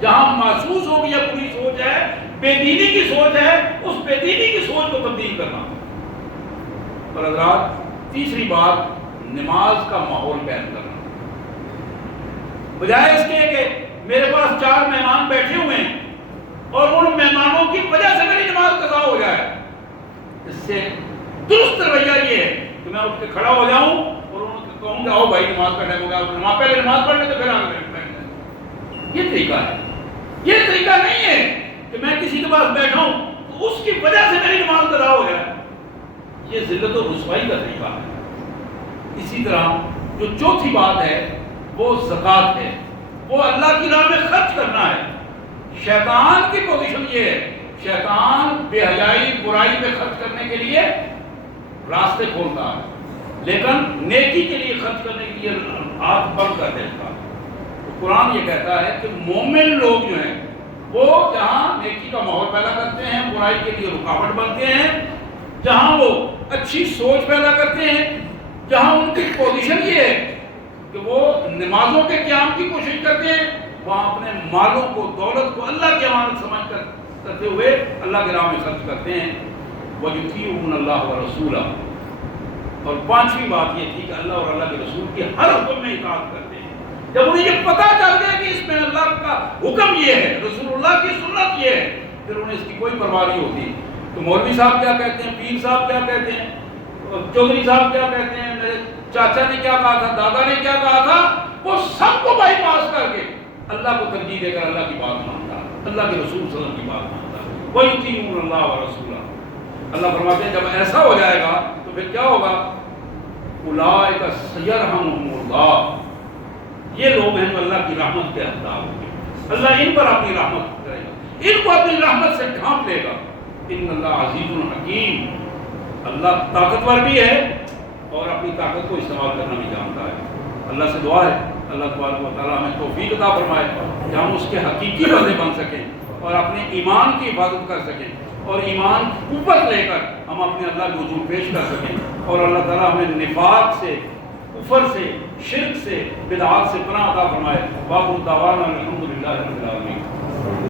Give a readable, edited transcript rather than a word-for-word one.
جہاں محسوس ہو گیا بری سوچ ہے، بے دینی کی سوچ ہے، اس بے دینی کی سوچ کو تبدیل کرنا۔ اور حضرات تیسری بات، نماز کا ماحول قائم کرنا۔ بجائے اس کے کہ میرے پاس 4 مہمان بیٹھے ہوئے ہیں اور ان مہمانوں کی وجہ سے میری نماز قضا ہو جائے، اس سے درست رویہ یہ ہے کہ میں اٹھ کے کھڑا ہو جاؤں اور ان کو کہوں گا آؤ بھائی نماز کا ٹائم ہو گیا، پہلے نماز پڑھ لیں تو پھر آگے بیٹھ جائیں۔ یہ طریقہ ہے، یہ طریقہ نہیں ہے کہ میں کسی کے پاس بیٹھا ہوں تو اس کی وجہ سے میری نماز قضا ہو جائے، یہ ذلت و رسوائی کا طریقہ ہے۔ اسی طرح جو چوتھی بات ہے وہ زکوٰۃ ہے، وہ اللہ کی راہ میں خرچ کرنا ہے۔ شیطان کی پوزیشن یہ ہے، شیطان بے حیائی برائی پہ خرچ کرنے کے لیے راستے کھولتا ہے، لیکن نیکی کے لیے خرچ کرنے کے لیے ہاتھ بند کر دیتا ہے۔ تو قرآن یہ کہتا ہے کہ مومن لوگ جو ہیں وہ جہاں نیکی کا ماحول پیدا کرتے ہیں، برائی کے لیے رکاوٹ بنتے ہیں، جہاں وہ اچھی سوچ پیدا کرتے ہیں، جہاں ان کی پوزیشن یہ ہے کہ وہ نمازوں کے قیام کی کوشش کرتے ہیں، وہاں اپنے مالوں کو، دولت کو اللہ کی امانت سمجھ کر کرتے ہوئے اللہ کی راہ میں خرچ کرتے ہیں۔ وَيُطِيعُونَ اللَّهَ وَرَسُولَهُ، اور پانچویں بات یہ تھی کہ اللہ اور اللہ کے رسول کی ہر حکم میں اطاعت کرتے ہیں۔ جب انہیں یہ پتہ چل گیا کہ اس میں اللہ کا حکم یہ ہے، رسول اللہ کی سنت یہ ہے، پھر انہیں اس کی کوئی پرواہ نہیں ہوتی تو مولوی صاحب کیا کہتے ہیں، پیر صاحب کیا کہتے ہیں، چودھری صاحب کیا کہتے ہیں، میرے چاچا نے کیا کہا تھا، دادا نے کیا کہا تھا، وہ سب کو بائی پاس کر کے اللہ کو ترجیح دے کر اللہ کی بات مانتا، اللہ کے رسول صلی اللہ علیہ وسلم کی بات مانتا۔ وَيُطِيعُونَ اللَّهَ وَرَسُولَهُ، اللہ فرماتے ہیں جب ایسا ہو جائے گا تو پھر کیا ہوگا، اولئک سیرحمہم اللہ، یہ لوگ ہیں جو اللہ کی رحمت کے حقدار ہوں گے، اللہ ان پر اپنی رحمت کرے گا، ان کو اپنی رحمت سے ڈھانپ لے گا۔ ان اللہ عزیز حکیم، اللہ طاقتور بھی ہے اور اپنی طاقت کو استعمال کرنا بھی جانتا ہے۔ اللہ سے دعا ہے اللہ تبارک و تعالیٰ ہمیں توفیق عطا فرمائے کہ ہم اس کے حقیقی بندے بن سکیں اور اپنے ایمان کی حفاظت کر سکیں اور ایمان کی قوت لے کر ہم اپنے اللہ کے حضور پیش کر سکیں، اور اللہ تعالیٰ ہمیں نفاق سے، کفر سے، شرک سے، بدعات سے پناہ عطا فرمائے۔ باقی دعوانا الحمدللہ رب العالمین۔